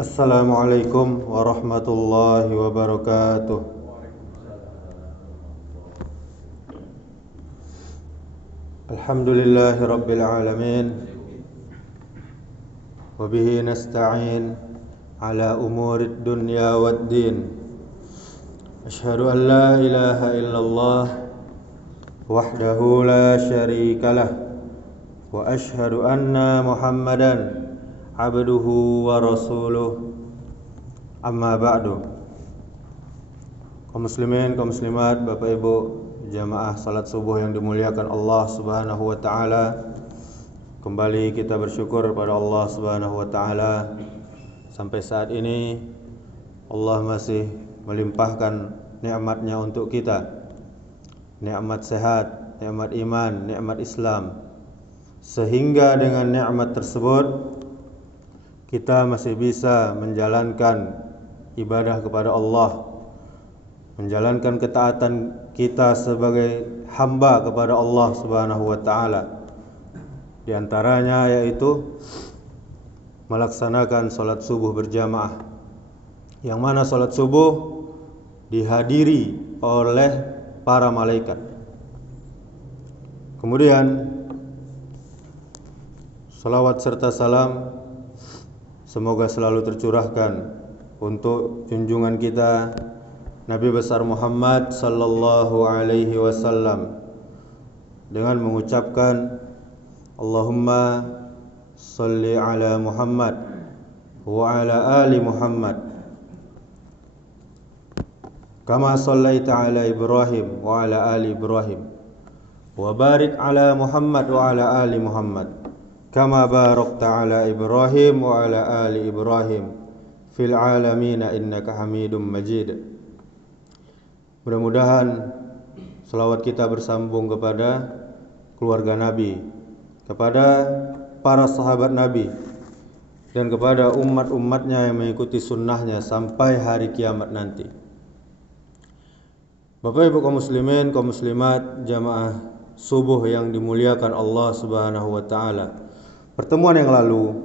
Assalamualaikum warahmatullahi wabarakatuh. Alhamdulillahi rabbil alamin. Wabihi nasta'in ala umurid dunya waddin. Ashhadu an la ilaha illallah wahdahu la syarikalah. Wa ashhadu anna Muhammadan abduhu wa rasuluh. Amma ba'du. Kaum muslimin, kaum muslimat, Bapak Ibu jamaah salat subuh yang dimuliakan Allah Subhanahu wa taala. Kembali kita bersyukur pada Allah Subhanahu wa taala. Sampai saat ini Allah masih melimpahkan nikmat-Nya untuk kita. Nikmat sehat, nikmat iman, nikmat Islam. Sehingga dengan nikmat tersebut kita masih bisa menjalankan ibadah kepada Allah, menjalankan ketaatan kita sebagai hamba kepada Allah Subhanahu wa taala. Di antaranya yaitu melaksanakan salat subuh berjamaah, yang mana salat subuh dihadiri oleh para malaikat. Kemudian salawat serta salam semoga selalu tercurahkan untuk junjungan kita Nabi besar Muhammad sallallahu alaihi wasallam dengan mengucapkan Allahumma salli ala Muhammad wa ala ali Muhammad kama sallaita ala Ibrahim wa ala ali Ibrahim wa barik ala Muhammad wa ala ali Muhammad kama barakta ala Ibrahim wa ala ali Ibrahim fil alamin innaka Hamidum Majid. Mudah-mudahan selawat kita bersambung kepada keluarga Nabi, kepada para sahabat Nabi, dan kepada umat-umatnya yang mengikuti sunnahnya sampai hari kiamat nanti. Bapak Ibu kaum muslimin, kaum muslimat, jamaah subuh yang dimuliakan Allah Subhanahu wa taala. Pertemuan yang lalu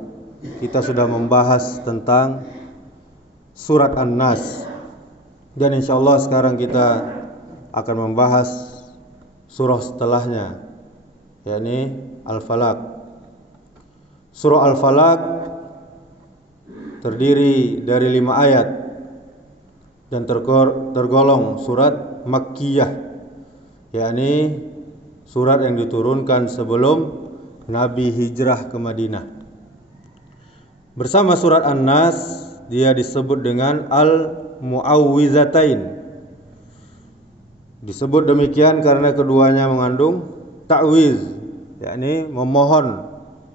kita sudah membahas tentang surat An-Nas, dan insyaallah sekarang kita akan membahas surah setelahnya, yakni Al-Falaq. Surah Al-Falaq terdiri dari 5 ayat dan tergolong surat Makkiyah, yakni surat yang diturunkan sebelum Nabi hijrah ke Madinah. Bersama surat An-Nas dia disebut dengan Al-Mu'awwizatain. Disebut demikian karena keduanya mengandung ta'wiz, yakni memohon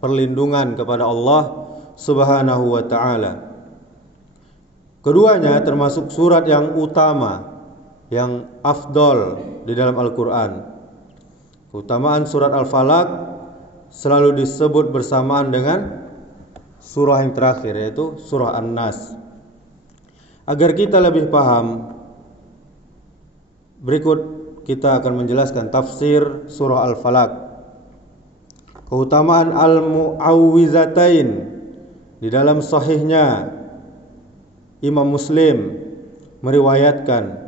perlindungan kepada Allah Subhanahu wa taala. Keduanya termasuk surat yang utama, yang afdol di dalam Al-Qur'an. Keutamaan surat Al-Falaq selalu disebut bersamaan dengan surah yang terakhir, yaitu surah An-Nas. Agar kita lebih paham, berikut kita akan menjelaskan tafsir surah Al-Falaq. Keutamaan Al-Mu'awwizatain di dalam sahihnya Imam Muslim meriwayatkan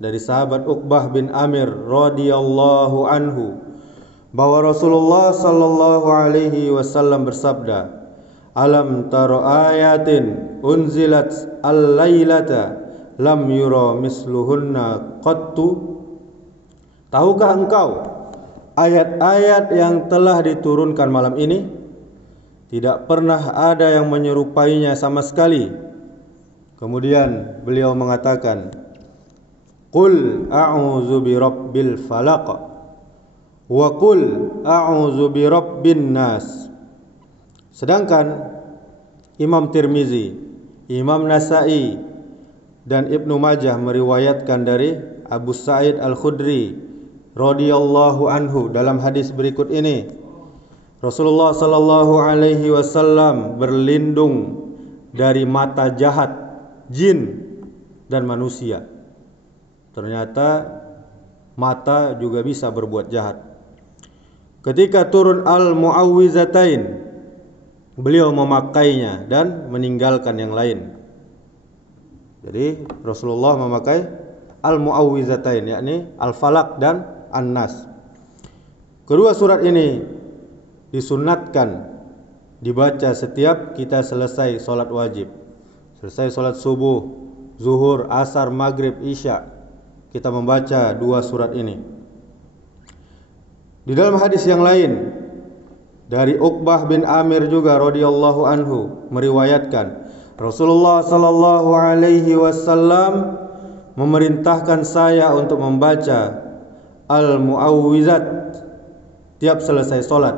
dari sahabat Uqbah bin Amir radhiyallahu anhu bahwa Rasulullah sallallahu alaihi wasallam bersabda, "Alam taro ayatin unzilat al-lailata lam yura misluhunna qattu." Tahukah engkau ayat-ayat yang telah diturunkan malam ini? Tidak pernah ada yang menyerupainya sama sekali. Kemudian beliau mengatakan, "Qul a'udzu birabbil falaq wa qul a'udzu birabbin nas." Sedangkan Imam Tirmizi, Imam Nasa'i, dan Ibnu Majah meriwayatkan dari Abu Sa'id Al-Khudri radhiyallahu anhu dalam hadis berikut ini, Rasulullah sallallahu alaihi wasallam berlindung dari mata jahat jin dan manusia. Ternyata mata juga bisa berbuat jahat. Ketika turun Al-Mu'awwizatain, beliau memakainya dan meninggalkan yang lain. Jadi Rasulullah memakai al-mu'awwizatain, yakni al-falaq dan an-nas. Kedua surat ini disunatkan dibaca setiap kita selesai sholat wajib. Selesai sholat subuh, zuhur, asar, maghrib, isya, kita membaca dua surat ini. Di dalam hadis yang lain dari Uqbah bin Amir juga radhiyallahu anhu meriwayatkan Rasulullah sallallahu alaihi wasallam memerintahkan saya untuk membaca al-mu'awwizat tiap selesai sholat.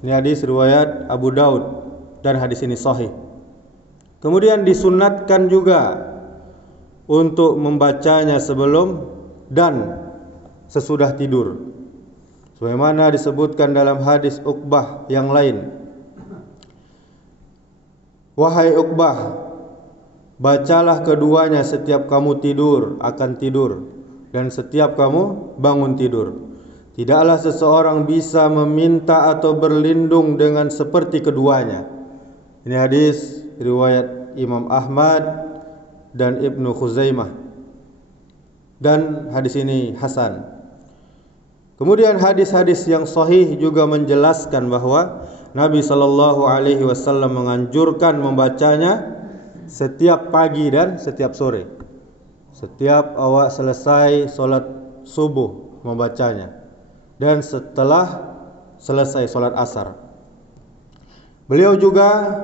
Ini hadis riwayat Abu Daud dan hadis ini sahih. Kemudian disunatkan juga untuk membacanya sebelum dan sesudah tidur, sebagaimana disebutkan dalam hadis Uqbah yang lain. Wahai Uqbah, bacalah keduanya setiap kamu akan tidur dan setiap kamu bangun tidur. Tidaklah seseorang bisa meminta atau berlindung dengan seperti keduanya. Ini hadis riwayat Imam Ahmad dan Ibnu Khuzaimah, dan hadis ini hasan. Kemudian hadis-hadis yang sahih juga menjelaskan bahwa Nabi sallallahu alaihi wasallam menganjurkan membacanya setiap pagi dan setiap sore. Setiap awak selesai solat subuh membacanya, dan setelah selesai solat asar. Beliau juga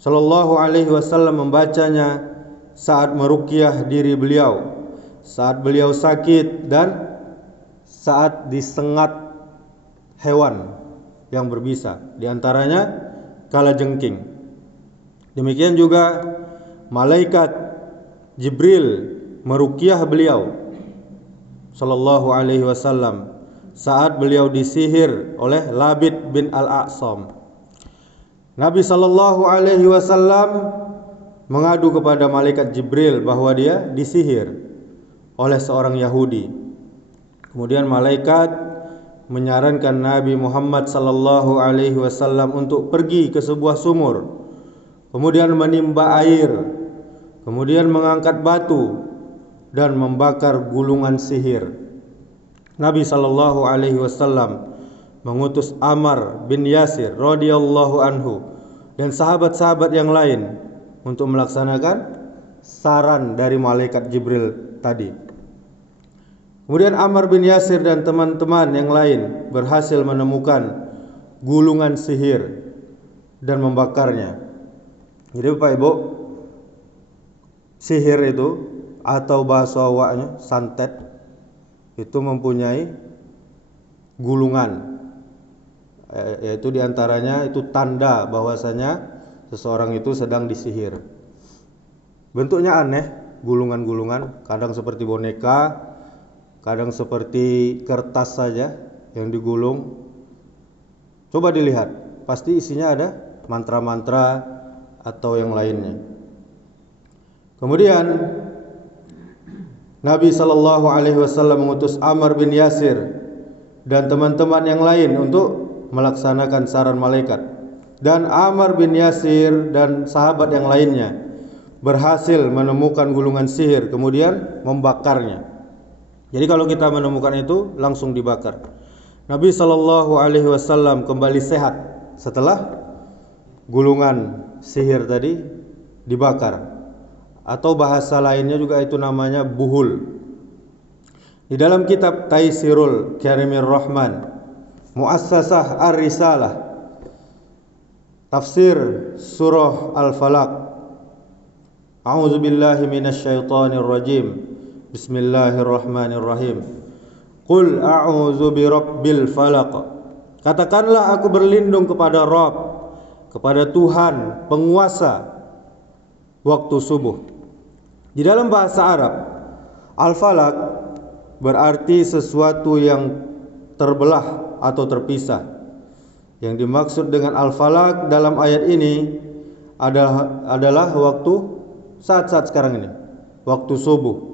sallallahu alaihi wasallam membacanya saat meruqyah diri beliau, saat beliau sakit, dan saat disengat hewan yang berbisa, di antaranya kalajengking. Demikian juga malaikat Jibril meruqyah beliau sallallahu alaihi wasallam saat beliau disihir oleh Labid bin Al-A'sam. Nabi sallallahu alaihi wasallam mengadu kepada malaikat Jibril bahwa dia disihir oleh seorang Yahudi. Kemudian malaikat menyarankan Nabi Muhammad sallallahu alaihi wasallam untuk pergi ke sebuah sumur, kemudian menimba air, kemudian mengangkat batu dan membakar gulungan sihir. Nabi sallallahu alaihi wasallam mengutus Ammar bin Yasir radhiyallahu anhu dan sahabat-sahabat yang lain untuk melaksanakan saran dari malaikat Jibril tadi. Kemudian Ammar bin Yasir dan teman-teman yang lain berhasil menemukan gulungan sihir dan membakarnya. Jadi Bapak Ibu, sihir itu atau bahasa awaknya santet itu mempunyai gulungan, yaitu diantaranya itu tanda bahwasanya seseorang itu sedang disihir. Bentuknya aneh, gulungan-gulungan, kadang seperti boneka, kadang seperti kertas saja yang digulung. Coba dilihat, pasti isinya ada mantra-mantra atau yang lainnya. Kemudian Nabi sallallahu alaihi wasallam mengutus Ammar bin Yasir dan teman-teman yang lain untuk melaksanakan saran malaikat. Dan Ammar bin Yasir dan sahabat yang lainnya berhasil menemukan gulungan sihir, kemudian membakarnya. Jadi kalau kita menemukan itu langsung dibakar. Nabi sallallahu alaihi wasallam kembali sehat setelah gulungan sihir tadi dibakar. Atau bahasa lainnya juga itu namanya buhul. Di dalam kitab Taisirul Karimir Rahman, Muassasah Ar-Risalah, tafsir surah Al-Falaq, A'udzu billahi minasyaitonir rajim. Bismillahirrahmanirrahim. Qul a'udzu birabbil falaq. Katakanlah aku berlindung kepada Rabb, kepada Tuhan penguasa waktu subuh. Di dalam bahasa Arab, al-falaq berarti sesuatu yang terbelah atau terpisah. Yang dimaksud dengan al-falaq dalam ayat ini adalah waktu saat-saat sekarang ini, waktu subuh.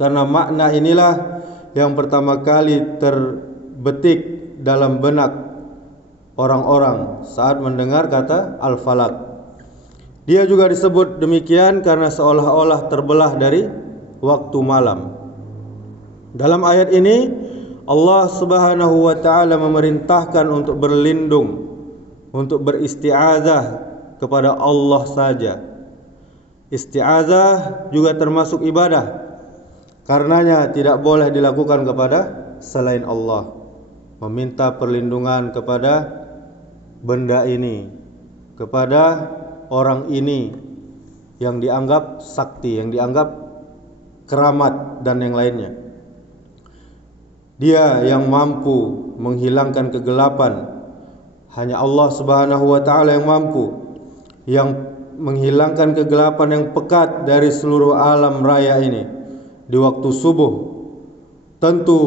Karena makna inilah yang pertama kali terbetik dalam benak orang-orang saat mendengar kata al-falaq. Dia juga disebut demikian karena seolah-olah terbelah dari waktu malam. Dalam ayat ini Allah Subhanahu wa taala memerintahkan untuk berlindung, untuk beristi'adzah kepada Allah saja. Isti'adzah juga termasuk ibadah. Karenanya tidak boleh dilakukan kepada selain Allah. Meminta perlindungan kepada benda ini, kepada orang ini yang dianggap sakti, yang dianggap keramat dan yang lainnya. Dia yang mampu menghilangkan kegelapan. Hanya Allah Subhanahu wa taala yang mampu, yang menghilangkan kegelapan yang pekat dari seluruh alam raya ini di waktu subuh. Tentu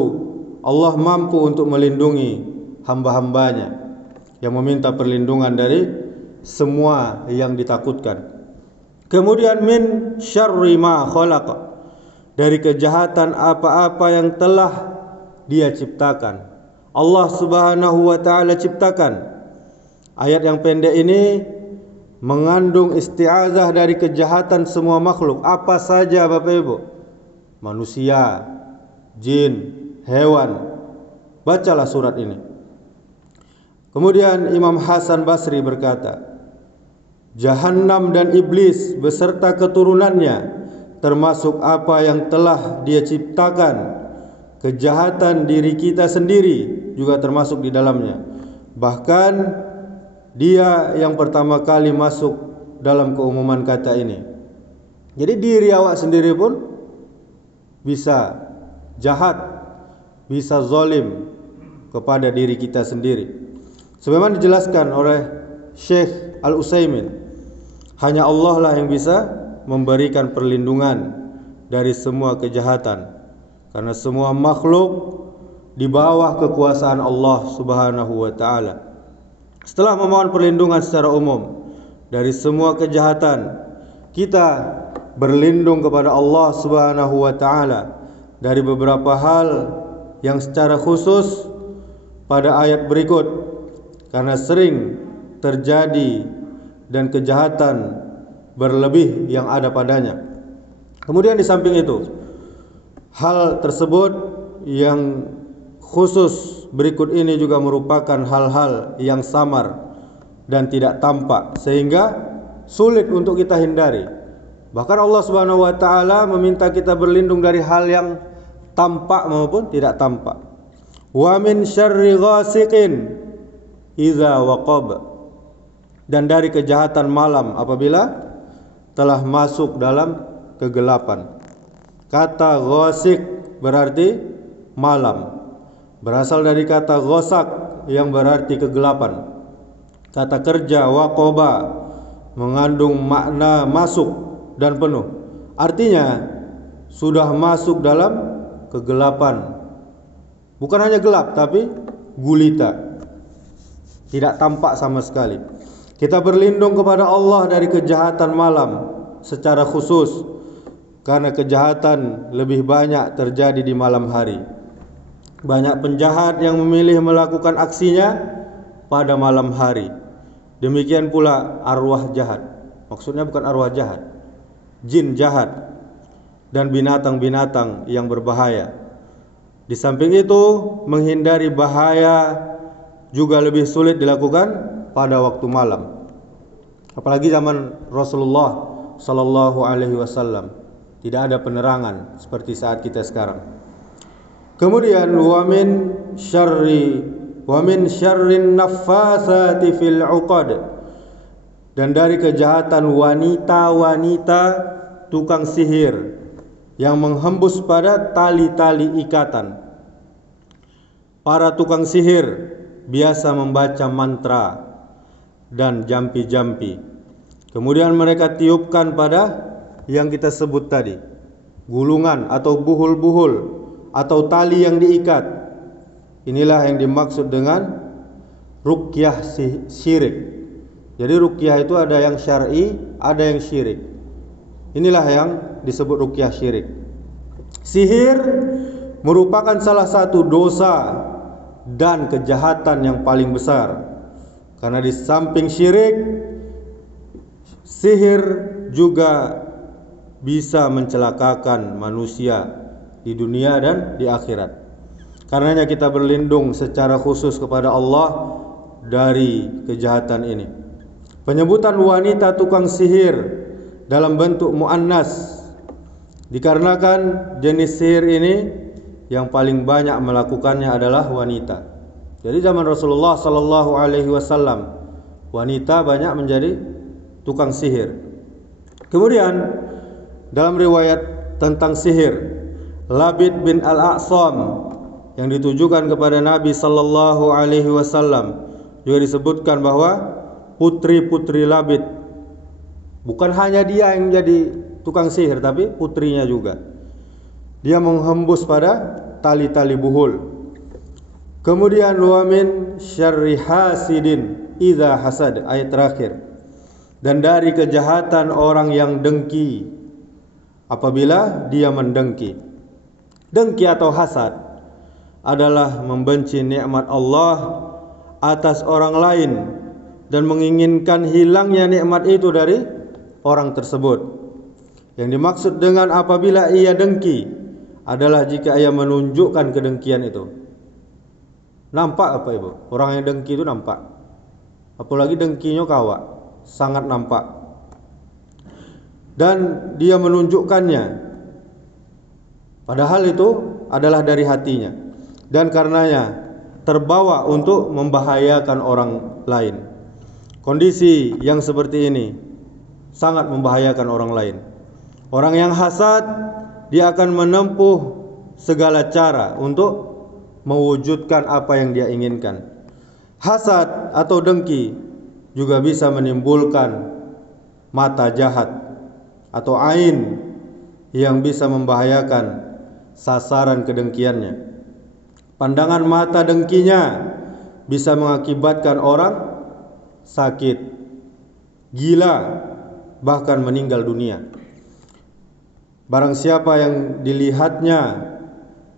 Allah mampu untuk melindungi hamba-hambanya yang meminta perlindungan dari semua yang ditakutkan. Kemudian min syarri ma khalaqa, dari kejahatan apa-apa yang telah Dia ciptakan. Allah Subhanahu wa taala ciptakan. Ayat yang pendek ini mengandung isti'azah dari kejahatan semua makhluk, apa saja Bapak Ibu. Manusia, jin, hewan. Bacalah surat ini. Kemudian Imam Hasan Basri berkata, Jahannam dan iblis beserta keturunannya termasuk apa yang telah Dia ciptakan. Kejahatan diri kita sendiri juga termasuk di dalamnya. Bahkan dia yang pertama kali masuk dalam keumuman kata ini. Jadi diri awak sendiri pun bisa jahat, bisa zalim kepada diri kita sendiri. Sebagaimana dijelaskan oleh Syekh Al-Utsaimin, hanya Allah lah yang bisa memberikan perlindungan dari semua kejahatan. Karena semua makhluk di bawah kekuasaan Allah Subhanahu wa taala. Setelah memohon perlindungan secara umum dari semua kejahatan, kita berlindung kepada Allah Subhanahu wa taala dari beberapa hal yang secara khusus pada ayat berikut, karena sering terjadi dan kejahatan berlebih yang ada padanya. Kemudian di samping itu, hal tersebut yang khusus berikut ini juga merupakan hal-hal yang samar dan tidak tampak, sehingga sulit untuk kita hindari. Bahkan Allah Subhanahu wa taala meminta kita berlindung dari hal yang tampak maupun tidak tampak. Wa min syarri ghasiqin idza waqab, dan dari kejahatan malam apabila telah masuk dalam kegelapan. Kata ghasiq berarti malam, berasal dari kata ghasak yang berarti kegelapan. Kata kerja waqaba mengandung makna masuk dan penuh. Artinya sudah masuk dalam kegelapan. Bukan hanya gelap tapi gulita, tidak tampak sama sekali. Kita berlindung kepada Allah dari kejahatan malam secara khusus, karena kejahatan lebih banyak terjadi di malam hari. Banyak penjahat yang memilih melakukan aksinya pada malam hari. Demikian pula arwah jahat. Maksudnya bukan arwah jahat, jin jahat dan binatang-binatang yang berbahaya. Di samping itu, menghindari bahaya juga lebih sulit dilakukan pada waktu malam. Apalagi zaman Rasulullah sallallahu alaihi wasallam. Tidak ada penerangan seperti saat kita sekarang. Kemudian wa min syarrin naffatsati fil 'uqad, dan dari kejahatan wanita-wanita tukang sihir yang menghembus pada tali-tali ikatan. Para tukang sihir biasa membaca mantra dan jampi-jampi. Kemudian mereka tiupkan pada yang kita sebut tadi, gulungan atau buhul-buhul atau tali yang diikat. Inilah yang dimaksud dengan ruqyah syirik. Jadi ruqyah itu ada yang syar'i, ada yang syirik. Inilah yang disebut ruqyah syirik. Sihir merupakan salah satu dosa dan kejahatan yang paling besar. Karena di samping syirik, sihir juga bisa mencelakakan manusia di dunia dan di akhirat. Karenanya kita berlindung secara khusus kepada Allah dari kejahatan ini. Penyebutan wanita tukang sihir dalam bentuk muannas dikarenakan jenis sihir ini yang paling banyak melakukannya adalah wanita. Jadi zaman Rasulullah sallallahu alaihi wasallam wanita banyak menjadi tukang sihir. Kemudian dalam riwayat tentang sihir, Labid bin Al-A'sam yang ditujukan kepada Nabi sallallahu alaihi wasallam juga disebutkan bahwa putri-putri Labid, bukan hanya dia yang jadi tukang sihir, tapi putrinya juga. Dia menghembus pada tali-tali buhul. Kemudian wa min syarri hasidin idza hasad, ayat terakhir. Dan dari kejahatan orang yang dengki apabila dia mendengki. Dengki atau hasad adalah membenci nikmat Allah atas orang lain dan menginginkan hilangnya nikmat itu dari orang tersebut. Yang dimaksud dengan apabila ia dengki adalah jika ia menunjukkan kedengkian itu. Nampak apa ibu? Orang yang dengki itu nampak. Apalagi dengkinya kawa, sangat nampak. Dan dia menunjukkannya, padahal itu adalah dari hatinya. Dan karenanya terbawa untuk membahayakan orang lain. Kondisi yang seperti ini sangat membahayakan orang lain. Orang yang hasad, dia akan menempuh segala cara untuk mewujudkan apa yang dia inginkan. Hasad atau dengki juga bisa menimbulkan mata jahat atau ain yang bisa membahayakan sasaran kedengkiannya. Pandangan mata dengkinya bisa mengakibatkan orang sakit, gila, bahkan meninggal dunia. Barang siapa yang dilihatnya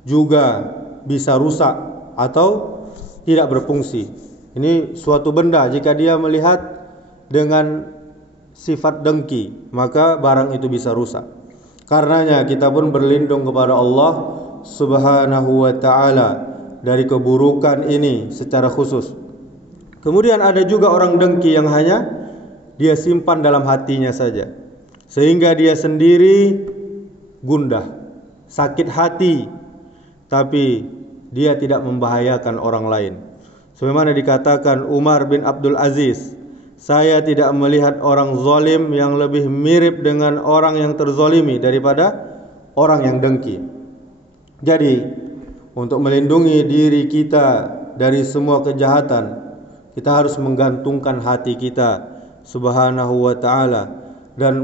juga bisa rusak atau tidak berfungsi. Ini suatu benda, jika dia melihat dengan sifat dengki, maka barang itu bisa rusak. Karenanya kita pun berlindung kepada Allah Subhanahu wa ta'ala dari keburukan ini secara khusus. Kemudian ada juga orang dengki yang hanya dia simpan dalam hatinya saja, sehingga dia sendiri gundah, sakit hati, tapi dia tidak membahayakan orang lain. Sebagaimana dikatakan Umar bin Abdul Aziz, saya tidak melihat orang zalim yang lebih mirip dengan orang yang terzalimi daripada orang yang dengki. Jadi untuk melindungi diri kita dari semua kejahatan, kita harus menggantungkan hati kita Subhanahu wa ta'ala dan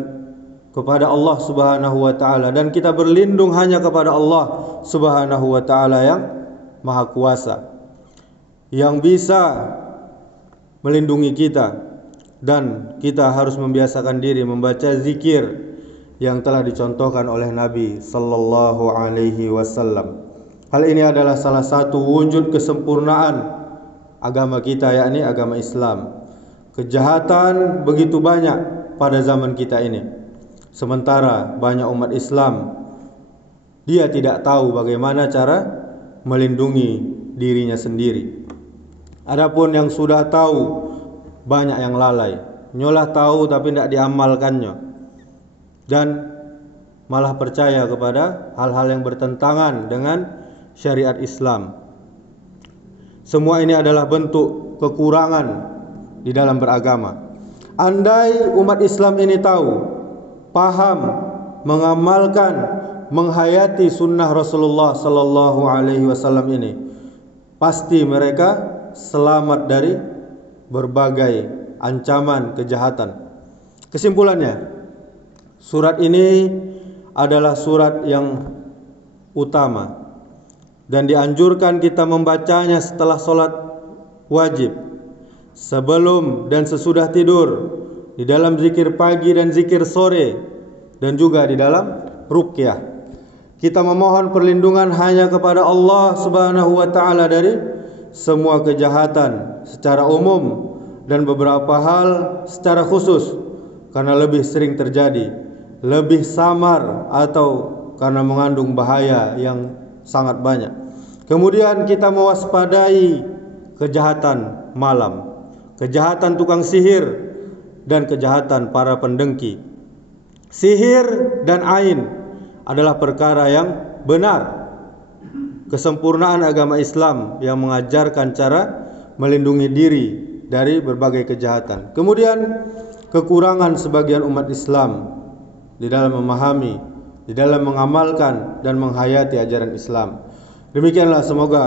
kepada Allah Subhanahu wa ta'ala, dan kita berlindung hanya kepada Allah Subhanahu wa ta'ala yang Maha Kuasa, yang bisa melindungi kita. Dan kita harus membiasakan diri membaca zikir yang telah dicontohkan oleh Nabi sallallahu alaihi wasallam. Hal ini adalah salah satu wujud kesempurnaan agama kita, yakni agama Islam. Kejahatan begitu banyak pada zaman kita ini, sementara banyak umat Islam dia tidak tahu bagaimana cara melindungi dirinya sendiri. Adapun yang sudah tahu, banyak yang lalai, nyolah tahu tapi tidak diamalkannya, dan malah percaya kepada hal-hal yang bertentangan dengan syariat Islam. Semua ini adalah bentuk kekurangan di dalam beragama. Andai umat Islam ini tahu, paham, mengamalkan, menghayati sunnah Rasulullah sallallahu alaihi wasallam ini, pasti mereka selamat dari berbagai ancaman kejahatan. Kesimpulannya, surat ini adalah surat yang utama dan dianjurkan kita membacanya setelah sholat wajib, sebelum dan sesudah tidur, di dalam zikir pagi dan zikir sore, dan juga di dalam ruqyah. Kita memohon perlindungan hanya kepada Allah Subhanahu wa ta'ala dari semua kejahatan secara umum dan beberapa hal secara khusus karena lebih sering terjadi, lebih samar atau karena mengandung bahaya yang sangat banyak. Kemudian kita mewaspadai kejahatan malam, kejahatan tukang sihir, dan kejahatan para pendengki. Sihir dan ain adalah perkara yang benar. Kesempurnaan agama Islam yang mengajarkan cara melindungi diri dari berbagai kejahatan. Kemudian kekurangan sebagian umat Islam di dalam memahami, di dalam mengamalkan dan menghayati ajaran Islam. Demikianlah, semoga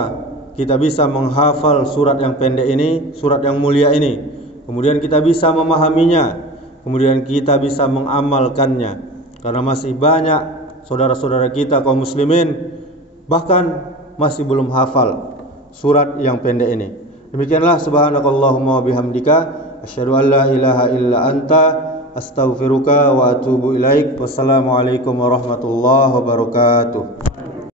kita bisa menghafal surat yang pendek ini, surat yang mulia ini. Kemudian kita bisa memahaminya, kemudian kita bisa mengamalkannya. Karena masih banyak saudara-saudara kita kaum muslimin bahkan masih belum hafal surat yang pendek ini. Demikianlah, subhanakallahumma wa bihamdika asyhadu an la ilaha illa anta astaghfiruka wa atubu ilaik. Wassalamualaikum warahmatullahi wabarakatuh.